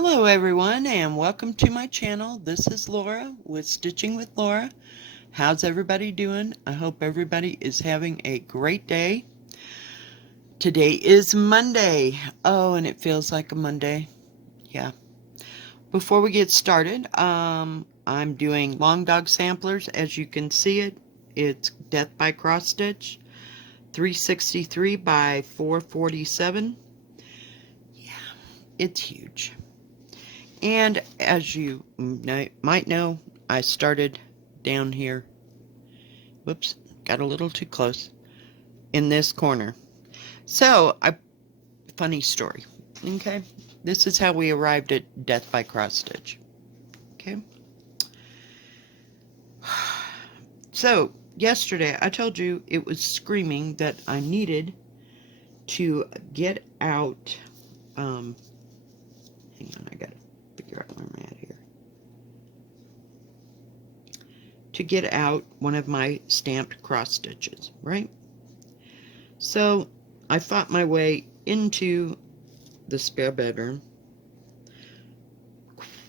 Hello everyone and welcome to my channel. This is Laura with Stitching with Laura. How's everybody doing? I hope everybody is having a great day. Today is Monday. Oh, and it feels like a Monday. Yeah. Before we get started, I'm doing long dog samplers. As you can see it's Death by Cross Stitch, 363 by 447. Yeah, it's huge. And as you might know, I started down here. Whoops, got a little too close. In this corner. So, funny story. Okay, this is how we arrived at Death by Cross Stitch. Okay. So, yesterday I told you it was screaming that I needed to get out. Hang on, I gotta figure out where I'm at here. To get out one of my stamped cross stitches, right? So I fought my way into the spare bedroom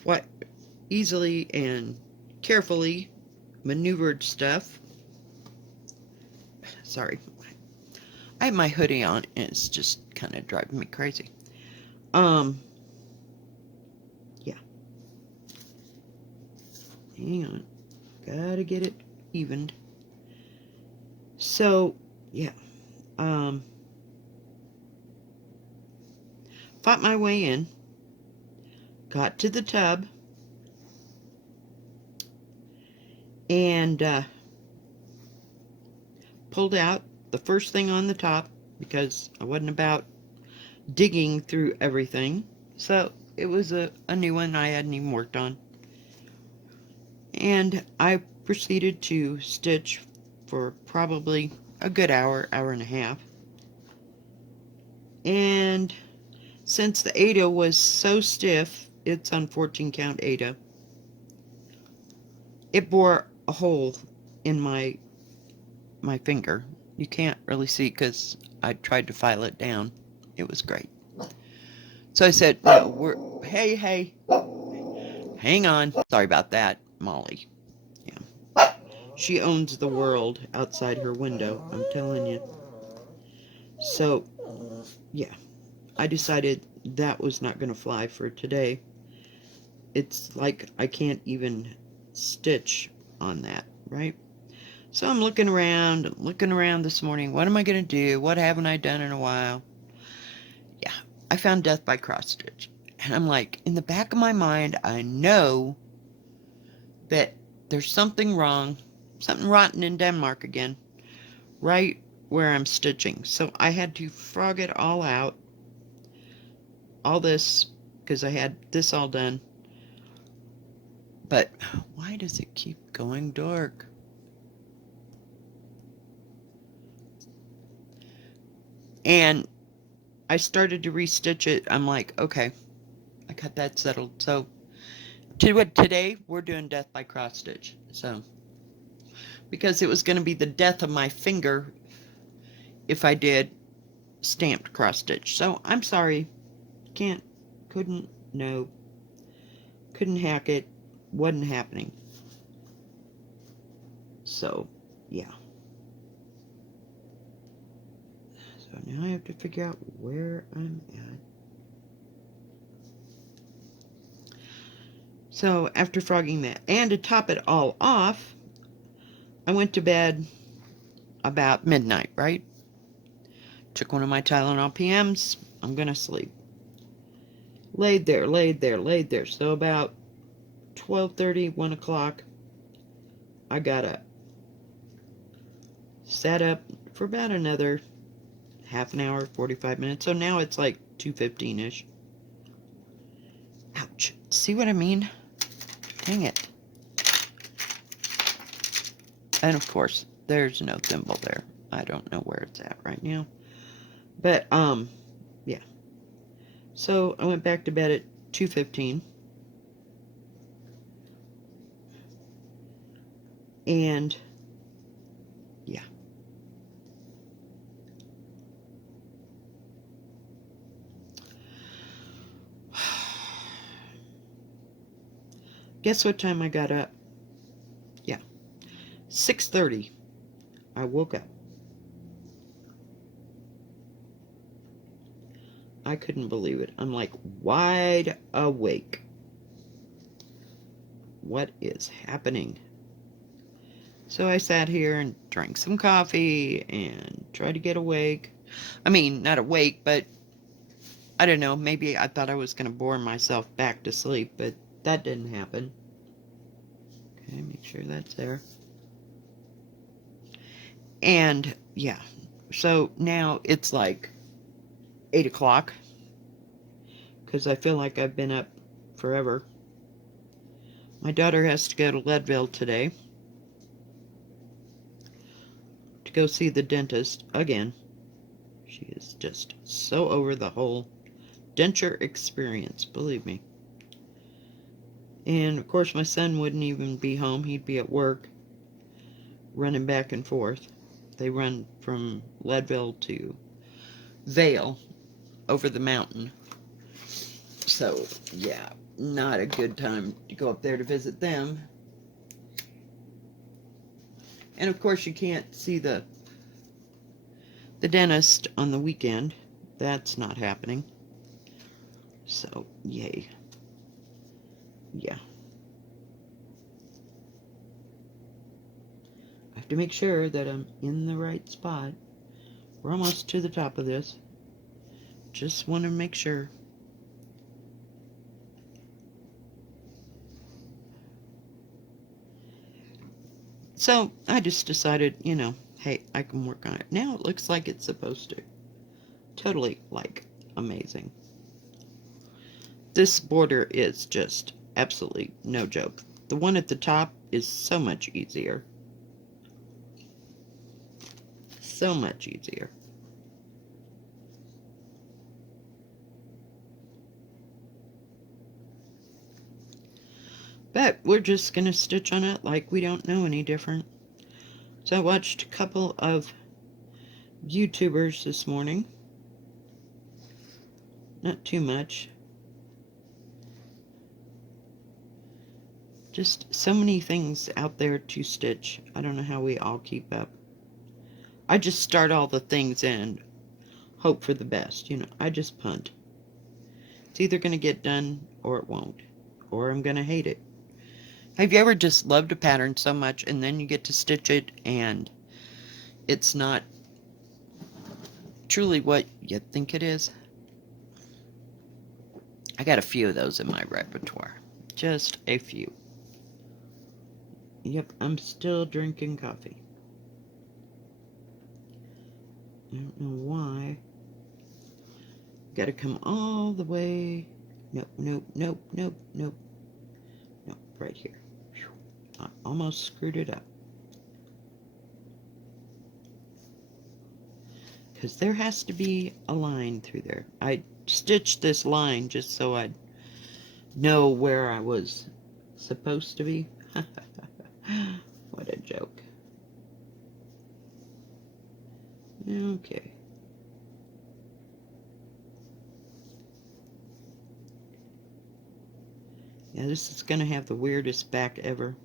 quite easily and carefully maneuvered stuff. Sorry, I have my hoodie on and it's just kind of driving me crazy. Yeah. Hang on. Gotta get it evened. So, yeah. Fought my way in. Got to the tub. And, pulled out the first thing on the top because I wasn't about digging through everything. So, it was a new one I hadn't even worked on. And I proceeded to stitch for probably a good hour, hour and a half. And since the Ada was so stiff, it's on 14 count Ada, it bore a hole in my finger. You can't really see because I tried to file it down. It was great. So I said, no, hey, hang on. Sorry about that, Molly. Yeah. She owns the world outside her window, I'm telling you. So, yeah, I decided that was not going to fly for today. It's like I can't even stitch on that, right? So I'm looking around this morning. What am I going to do? What haven't I done in a while? Yeah, I found Death by Cross Stitch. And I'm like, in the back of my mind, I know that there's something wrong, something rotten in Denmark again, right where I'm stitching. So I had to frog it all out, all this, because I had this all done. But why does it keep going dark? And I started to restitch it. I'm like, okay, I got that settled. So today we're doing Death by Cross Stitch. So because it was going to be the death of my finger if I did stamped cross stitch. So I'm sorry, couldn't hack it, wasn't happening. So yeah. So now I have to figure out where I'm at. So after frogging that, and to top it all off, I went to bed about midnight, right? Took one of my Tylenol PMs. I'm gonna sleep. Laid there. So about 12:30, 1 o'clock, I got up. Sat up for about another half an hour, 45 minutes. So now it's like 2:15-ish. Ouch. See what I mean? Dang it. And of course, there's no thimble there. I don't know where it's at right now. But, yeah. So I went back to bed at 2:15. And, yeah. Guess what time I got up? Yeah, 6:30. I woke up. I couldn't believe it. I'm like wide awake. What is happening? So I sat here and drank some coffee and tried to get awake. I mean, not awake, but I don't know. Maybe I thought I was going to bore myself back to sleep, but that didn't happen. Okay, make sure that's there. And yeah, so now it's like 8 o'clock because I feel like I've been up forever. My daughter has to go to Leadville today to go see the dentist again. She is just so over the whole denture experience, believe me. And of course, my son wouldn't even be home. He'd be at work, running back and forth. They run from Leadville to Vale over the mountain. So, yeah, not a good time to go up there to visit them. And of course, you can't see the dentist on the weekend. That's not happening. So, yay. Yeah. I have to make sure that I'm in the right spot. We're almost to the top of this. Just want to make sure. So, I just decided, hey, I can work on it. Now it looks like it's supposed to. Totally, like, amazing. This border is just absolutely no joke. The one at the top is so much easier. So much easier. But we're just going to stitch on it like we don't know any different. So I watched a couple of YouTubers this morning. Not too much. Just so many things out there to stitch. I don't know how we all keep up. I just start all the things and hope for the best. I just punt. It's either going to get done or it won't. Or I'm going to hate it. Have you ever just loved a pattern so much and then you get to stitch it and it's not truly what you think it is? I got a few of those in my repertoire. Just a few. Yep, I'm still drinking coffee. I don't know why. Gotta come all the way. Nope, nope, nope, nope, nope. Nope, right here. I almost screwed it up. Because there has to be a line through there. I stitched this line just so I'd know where I was supposed to be. What a joke. Okay. Yeah, this is going to have the weirdest back ever.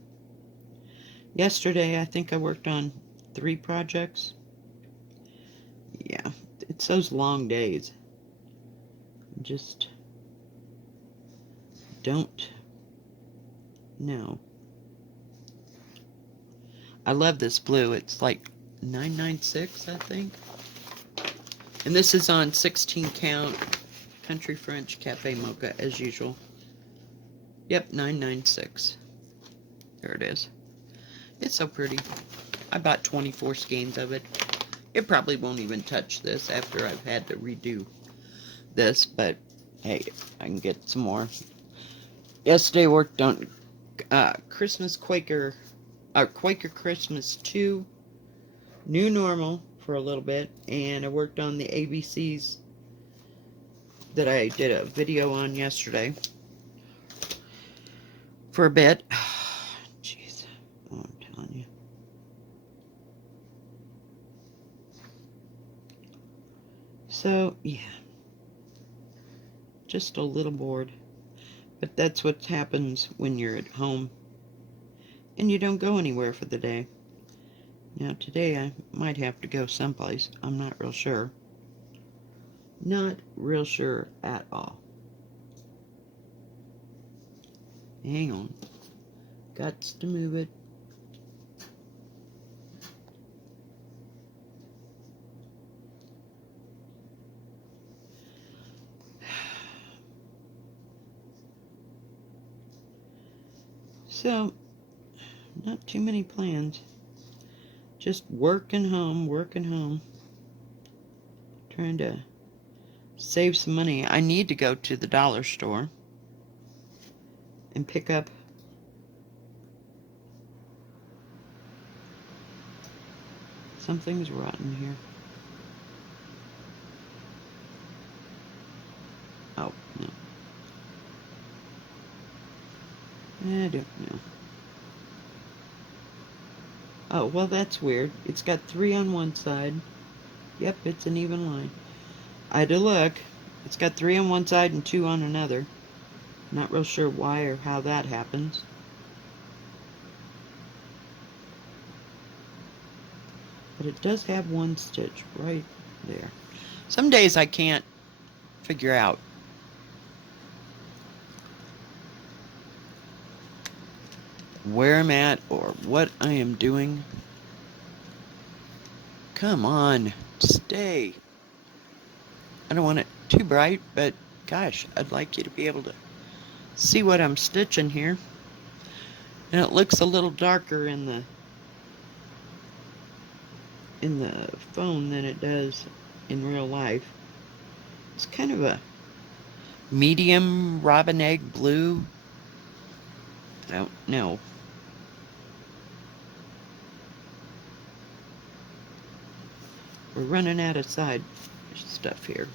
Yesterday, I think I worked on 3 projects. Yeah, it's those long days. Just don't know. I love this blue. It's like 996, I think. And this is on 16 count Country French Cafe Mocha as usual. Yep, 996. There it is. It's so pretty. I bought 24 skeins of it. It probably won't even touch this after I've had to redo this, but hey, I can get some more. Yesterday worked on Christmas Quaker Christmas 2, New Normal for a little bit, and I worked on the ABCs that I did a video on yesterday for a bit. Jeez, oh, I'm telling you. So, yeah. Just a little bored. But that's what happens when you're at home and you don't go anywhere for the day. Now today I might have to go someplace. I'm not real sure. Not real sure at all. Hang on. Gots to move it. So, not too many plans. Just working home. Trying to save some money. I need to go to the dollar store and pick up something's rotten here. Oh, no. I don't know. Oh, well, that's weird. It's got 3 on one side. Yep, it's an even line. I had to look. It's got 3 on one side and 2 on another. Not real sure why or how that happens. But it does have one stitch right there. Some days I can't figure out where I'm at or what I am doing. Come on, stay. I don't want it too bright, but gosh, I'd like you to be able to see what I'm stitching here. And it looks a little darker in the phone than it does in real life. It's kind of a medium robin egg blue. I don't know. We're running out of side stuff here.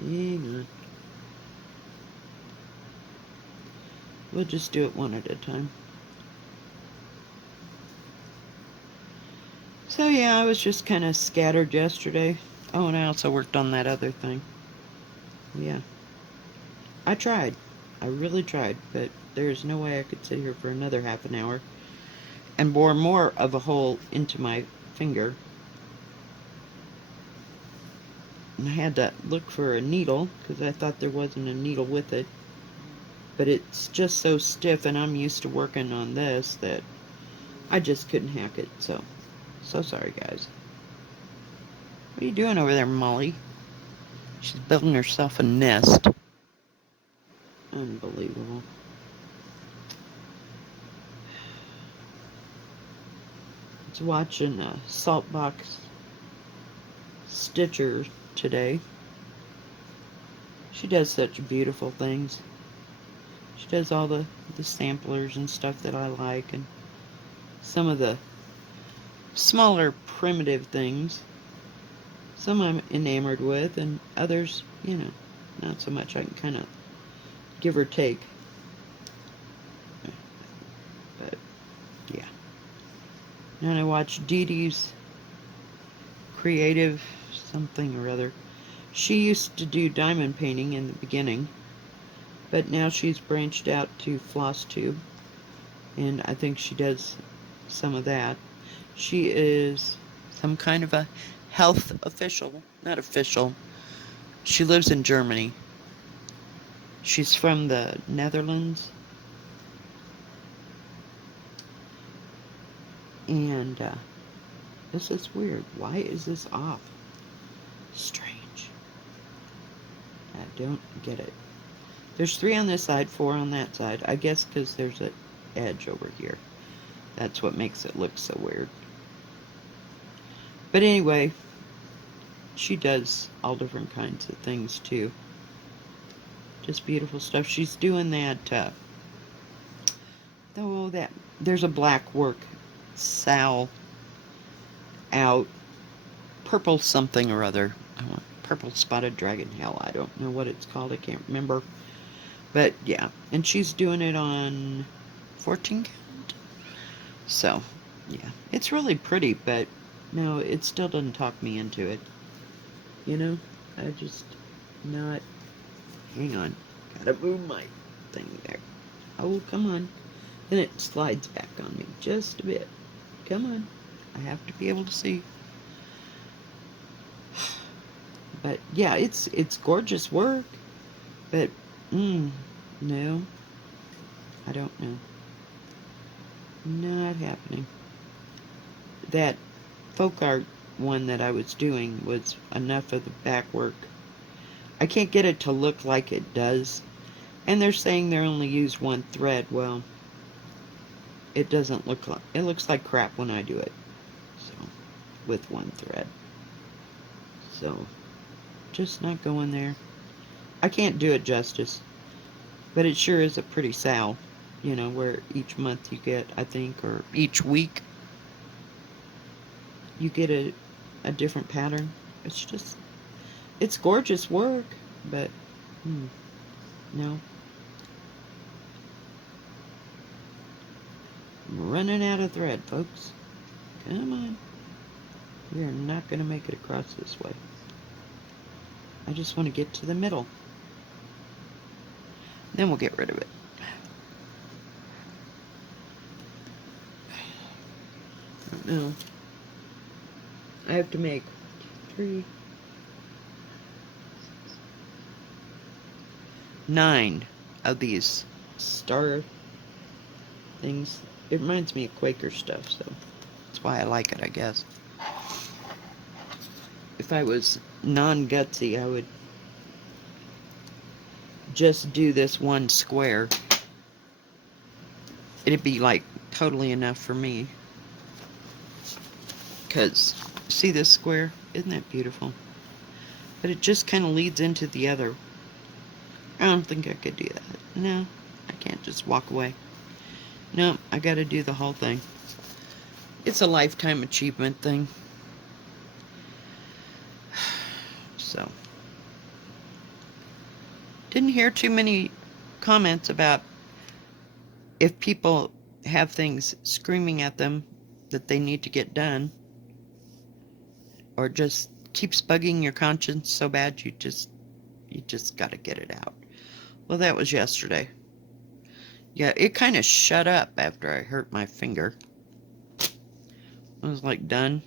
Hang on. We'll just do it one at a time. So yeah, I was just kind of scattered yesterday. Oh, and I also worked on that other thing. Yeah. I tried. I really tried, but there's no way I could sit here for another half an hour and bore more of a hole into my finger. And I had to look for a needle because I thought there wasn't a needle with it. But it's just so stiff, and I'm used to working on this that I just couldn't hack it. So sorry, guys. What are you doing over there, Molly? She's building herself a nest. Unbelievable. I was watching a Saltbox Stitcher today. She does such beautiful things. She does all the samplers and stuff that I like, and some of the smaller primitive things. Some I'm enamored with, and others, you know, not so much. I can kind of give or take. But yeah. And I watched Dee Dee's creative something or other. She used to do diamond painting in the beginning, but now she's branched out to floss tube, and I think she does some of that. She is some kind of a health official. Not official. She lives in Germany. She's from the Netherlands. And this is weird. Why is this off? Strange. I don't get it. There's 3 on this side, 4 on that side. I guess because there's an edge over here. That's what makes it look so weird. But anyway, she does all different kinds of things too. Just beautiful stuff. She's doing that, there's a black work Sal out. Purple something or other. Purple spotted dragon. Hell, I don't know what it's called. I can't remember. But yeah, and she's doing it on 14 count. So yeah, it's really pretty, but no, it still doesn't talk me into it. You know, I just not hang on. Gotta move my thing there. Oh, come on. Then it slides back on me just a bit. Come on. I have to be able to see. But yeah, it's gorgeous work. But no, I don't know. Not happening. That folk art one that I was doing was enough of the back work. I can't get it to look like it does. And they're saying they only use one thread. Well, it doesn't look like, it looks like crap when I do it. So, with one thread. So, just not going there. I can't do it justice. But it sure is a pretty sow. You know, where each month you get, I think, or each week, you get a different pattern. It's just, it's gorgeous work. But, no. I'm running out of thread, folks. Come on. We are not going to make it across this way. I just want to get to the middle. Then we'll get rid of it. I don't know. I have to make 9 of these star things. It reminds me of Quaker stuff, so that's why I like it, I guess. If I was non-gutsy, I would just do this one square. It'd be like totally enough for me. Because, see this square? Isn't that beautiful? But it just kind of leads into the other. I don't think I could do that. No, I can't just walk away. No, I gotta do the whole thing. It's a lifetime achievement thing. So, didn't hear too many comments about if people have things screaming at them that they need to get done, or just keeps bugging your conscience so bad you just got to get it out. Well, that was yesterday. Yeah, it kind of shut up after I hurt my finger. I was like done.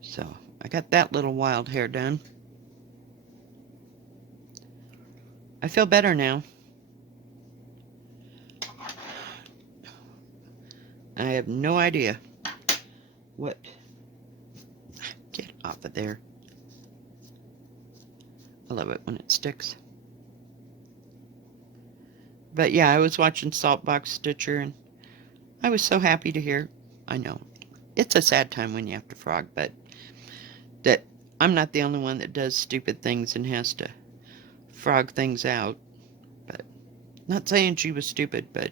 So, I got that little wild hair done. I feel better now. I have no idea what. Get off of there. I love it when it sticks. But yeah, I was watching Saltbox Stitcher, and I was so happy to hear. I know it's a sad time when you have to frog, but that I'm not the only one that does stupid things and has to frog things out. But not saying she was stupid, but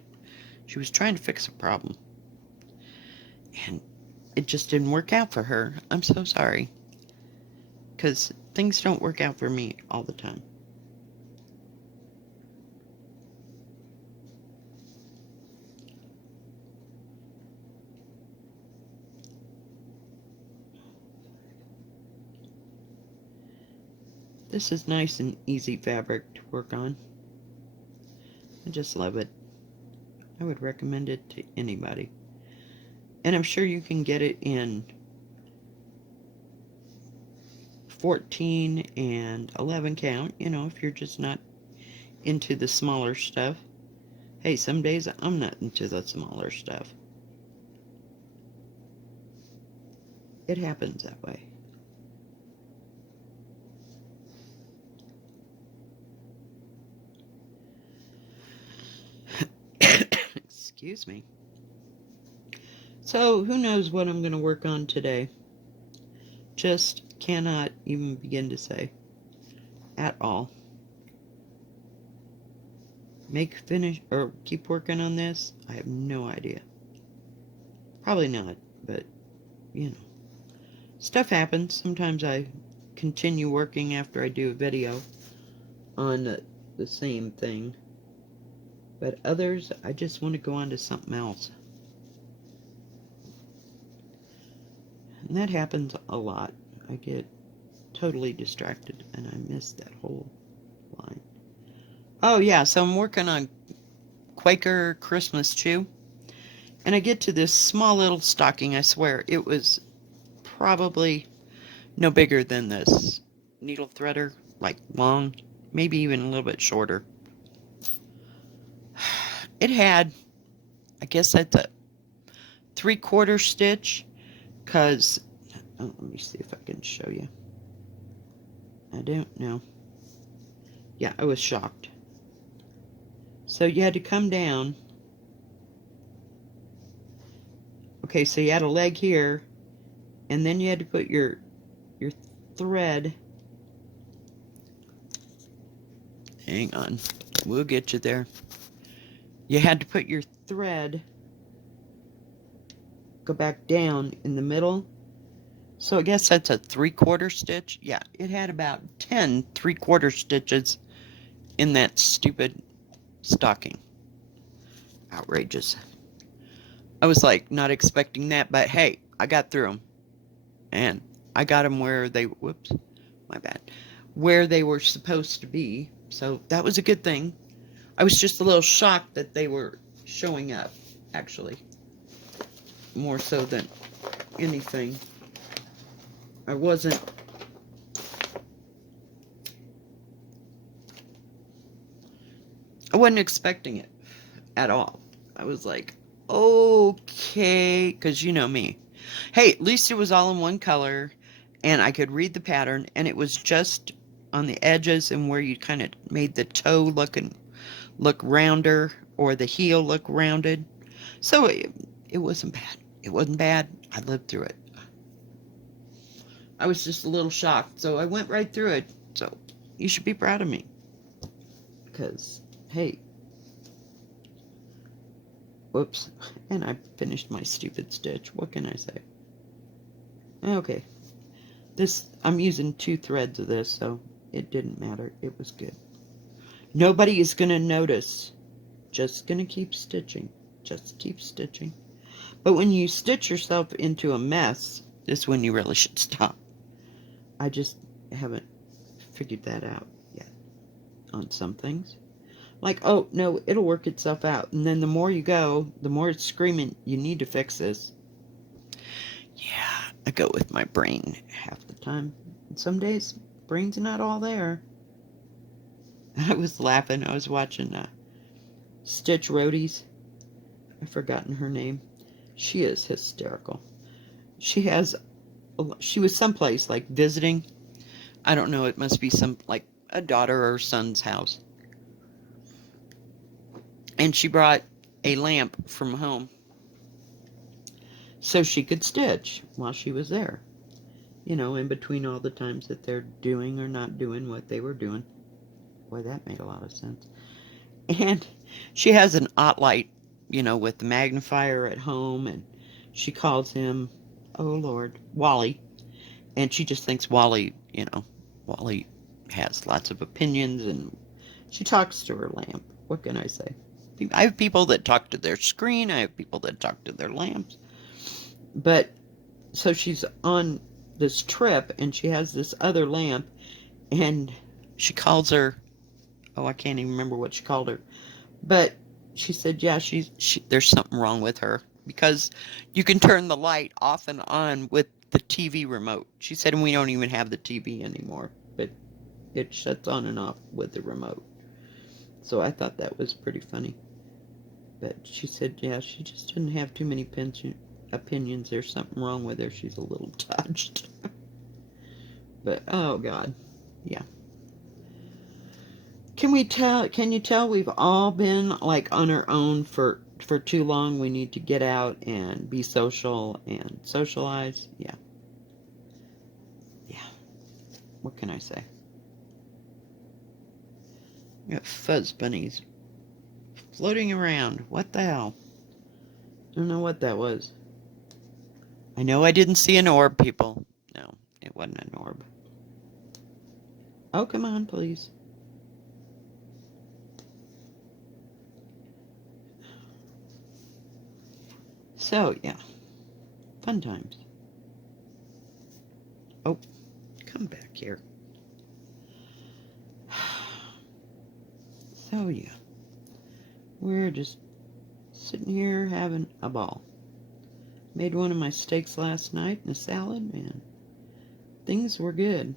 she was trying to fix a problem, and it just didn't work out for her. I'm so sorry, because things don't work out for me all the time. This is nice and easy fabric to work on. I just love it. I would recommend it to anybody. And I'm sure you can get it in 14 and 11 count, you know, if you're just not into the smaller stuff. Hey, some days I'm not into the smaller stuff. It happens that way. Excuse me. So, who knows what I'm going to work on today? Just cannot even begin to say. At all. Finish, or keep working on this? I have no idea. Probably not, but, you know. Stuff happens. Sometimes I continue working after I do a video on the same thing. But others, I just want to go on to something else. And that happens a lot. I get totally distracted and I miss that whole Oh, yeah, so I'm working on Quaker Christmas Chew. And I get to this small little stocking. I swear it was probably no bigger than this needle threader, like long, maybe even a little bit shorter. It had, I guess that's a 3/4 stitch, because, oh, let me see if I can show you. I don't know. Yeah, I was shocked. So you had to come down. Okay, so you had a leg here, and then you had to put your thread. Hang on, we'll get you there. You had to put your thread, go back down in the middle. So I guess that's a 3/4 stitch. Yeah, it had about 10 3/4 stitches in that stupid stocking. Outrageous. I was like not expecting that, but hey, I got through them. And I got them where they, whoops, my bad, where they were supposed to be. So that was a good thing. I was just a little shocked that they were showing up, actually, more so than anything. I wasn't I wasn't expecting it at all. I was like, okay, because you know me. Hey, at least it was all in one color, and I could read the pattern, and it was just on the edges and where you kind of made the toe look rounder, or the heel look rounded. So it wasn't bad. It wasn't bad. I lived through it. I was just a little shocked, so I went right through it. So you should be proud of me, because hey, whoops, and I finished my stupid stitch. What can I say? Okay, this, I'm using 2 threads of this, so it didn't matter. It was good. Nobody is gonna notice. Just gonna keep stitching. Just keep stitching. But when you stitch yourself into a mess, this is when you really should stop. I just haven't figured that out yet on some things. Like, oh, no, it'll work itself out. And then the more you go, the more it's screaming, you need to fix this. Yeah, I go with my brain half the time. And some days, brain's not all there. I was laughing. I was watching Stitch Roadies. I've forgotten her name. She is hysterical. She has, she was someplace like visiting. I don't know, it must be some, like a daughter or son's house. And she brought a lamp from home so she could stitch while she was there. You know, in between all the times that they're doing or not doing what they were doing. Boy, that made a lot of sense. And she has an light, you know, with the magnifier at home, and she calls him, oh Lord, Wally. And she just thinks Wally, you know, Wally has lots of opinions, and she talks to her lamp. What can I say? I have people that talk to their screen, I have people that talk to their lamps. But so she's on this trip, and she has this other lamp, and she calls her, oh, I can't even remember what she called her, but she said, yeah, there's something wrong with her, because you can turn the light off and on with the TV remote. She said, and we don't even have the TV anymore, but it shuts on and off with the remote. So I thought that was pretty funny. But she said, yeah, she just didn't have too many opinions. There's something wrong with her. She's a little touched. But, oh, God. Yeah. Can you tell we've all been, like, on our own for too long? We need to get out and be social and socialize. Yeah. Yeah. What can I say? We got fuzz bunnies floating around. What the hell? I don't know what that was. I know I didn't see an orb, people. No, it wasn't an orb. Oh, come on, please. So, yeah. Fun times. Oh, come back here. So yeah, we're just sitting here having a ball. Made one of my steaks last night in a salad, and things were good.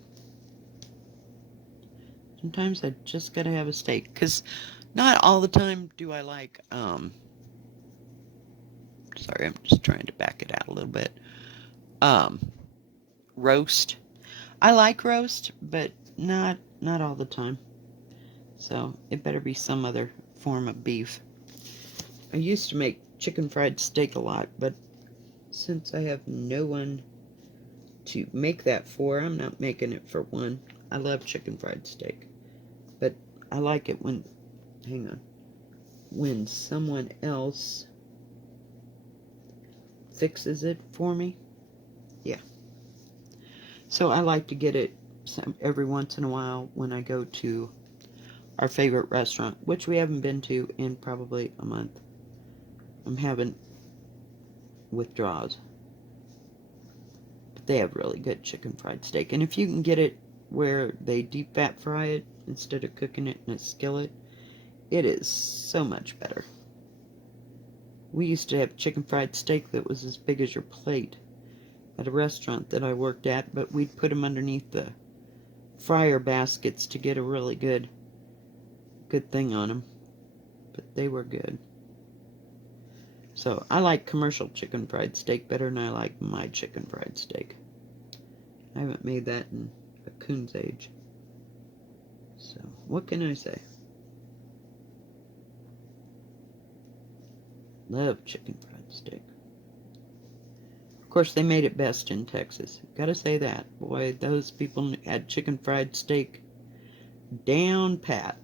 Sometimes I just gotta have a steak, because not all the time do I like, sorry, I'm just trying to back it out a little bit, um, roast. I like roast, but not all the time. So it better be some other form of beef. I used to make chicken fried steak a lot, but since I have no one to make that for, I'm not making it for one. I love chicken fried steak, but I like it when, hang on, when someone else fixes it for me. Yeah. So I like to get it every once in a while when I go to our favorite restaurant, which we haven't been to in probably a month. I'm having withdrawals. But they have really good chicken fried steak. And if you can get it where they deep fat fry it instead of cooking it in a skillet, it is so much better. We used to have chicken fried steak that was as big as your plate at a restaurant that I worked at, but we'd put them underneath the fryer baskets to get a really good thing on them. But they were good. So I like commercial chicken fried steak better than I like my chicken fried steak. I haven't made that in a coon's age. So what can I say? Love chicken fried steak. Of course, they made it best in Texas. Gotta say that. Boy, those people had chicken fried steak down pat.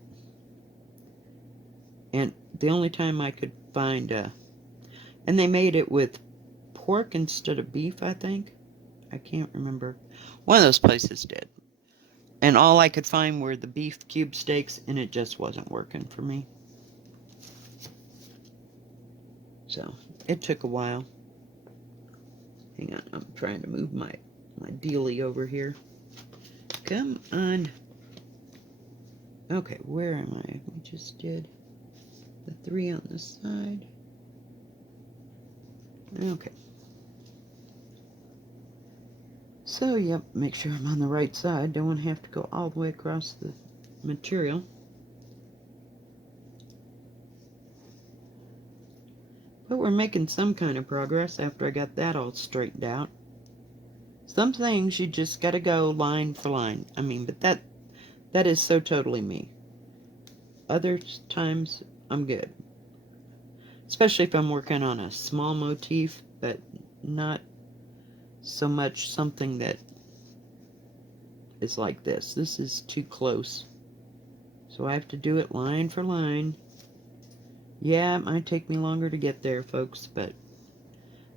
And the only time I could find, and they made it with pork instead of beef, I think. I can't remember. One of those places did. And all I could find were the beef cube steaks, and it just wasn't working for me. So, it took a while. Hang on, I'm trying to move my dealie over here. Come on. Okay, where am I? We just did the 3 on the side. Okay. So, yep, make sure I'm on the right side. Don't want to have to go all the way across the material. But we're making some kind of progress after I got that all straightened out. Some things you just gotta go line for line. I mean, but that is so totally me. Other times, I'm good. Especially if I'm working on a small motif, but not so much something that is like this. This is too close. So I have to do it line for line. Yeah, it might take me longer to get there, folks, but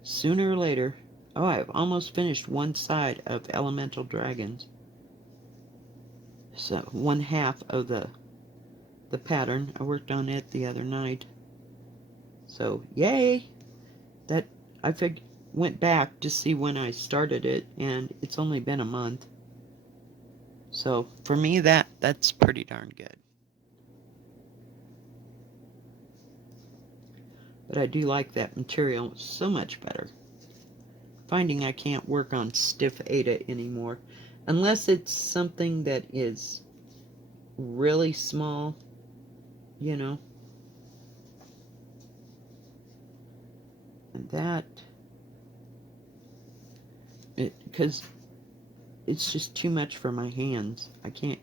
sooner or later. Oh, I've almost finished one side of Elemental Dragons. So, one half of the pattern. I worked on it the other night. So, yay! That, I went back to see when I started it, and it's only been a month. So, for me, that's pretty darn good. But I do like that material so much better. Finding I can't work on stiff Ada anymore. Unless it's something that is really small, you know. And that, because it's just too much for my hands. I can't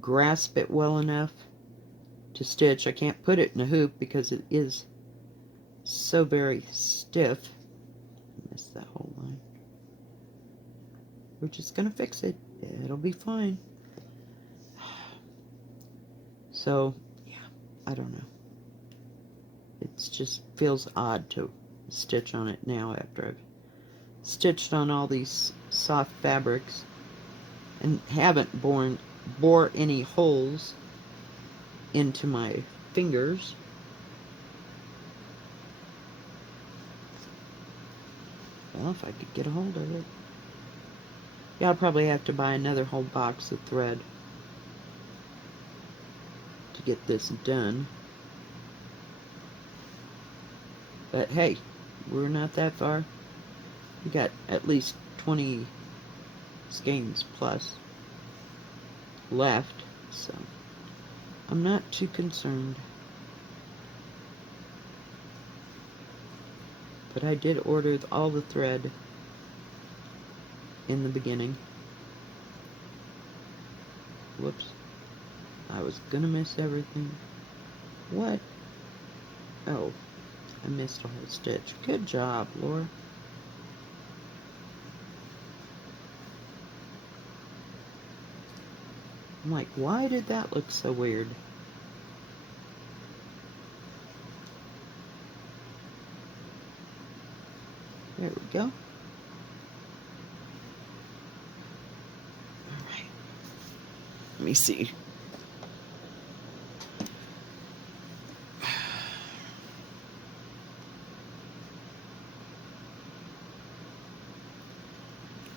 grasp it well enough to stitch. I can't put it in a hoop because it is so very stiff. I missed that whole line. We're just gonna fix it. It'll be fine. So, yeah, I don't know. It just feels odd to stitch on it now after I've stitched on all these soft fabrics and haven't bore any holes into my fingers. Well, if I could get a hold of it. Yeah, I'll probably have to buy another whole box of thread to get this done. But hey, we're not that far. We got at least 20 skeins plus left, so I'm not too concerned. But I did order all the thread in the beginning. Whoops. I was gonna miss everything. What? Oh, I missed a whole stitch. Good job, Laura. I'm like, why did that look so weird? There we go. Alright. Let me see.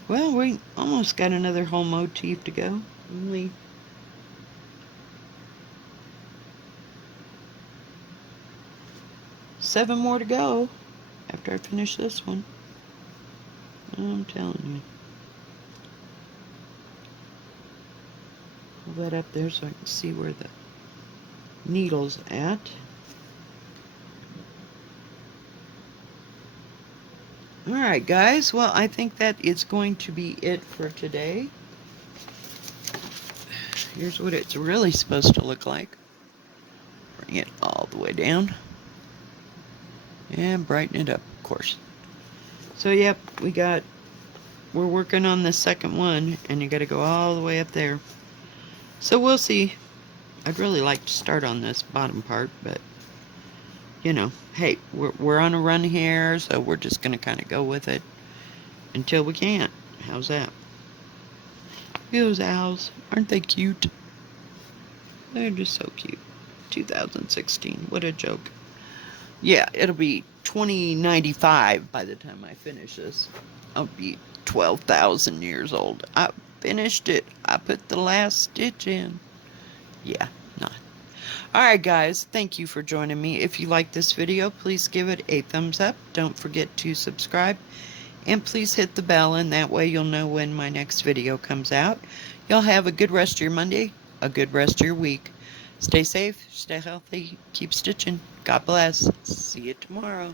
Well, we almost got another whole motif to go. Only 7 more to go after I finish this one. I'm telling you. Pull that up there so I can see where the needle's at. Alright guys, well I think that is going to be it for today. Here's what it's really supposed to look like. Bring it all the way down. And brighten it up, of course. So yep, we're working on the second one, and you gotta go all the way up there. So we'll see. I'd really like to start on this bottom part, but you know, hey, we're on a run here, so we're just gonna kind of go with it until we can't. How's that? Those owls, aren't they cute? They're just so cute. 2016, what a joke. Yeah, it'll be 2095 by the time I finish this. I'll be 12,000 years old. I finished it. I put the last stitch in. Yeah, not. Alright guys, thank you for joining me. If you like this video, please give it a thumbs up. Don't forget to subscribe. And please hit the bell, and that way you'll know when my next video comes out. Y'all have a good rest of your Monday, a good rest of your week. Stay safe, stay healthy, keep stitching. God bless. See you tomorrow.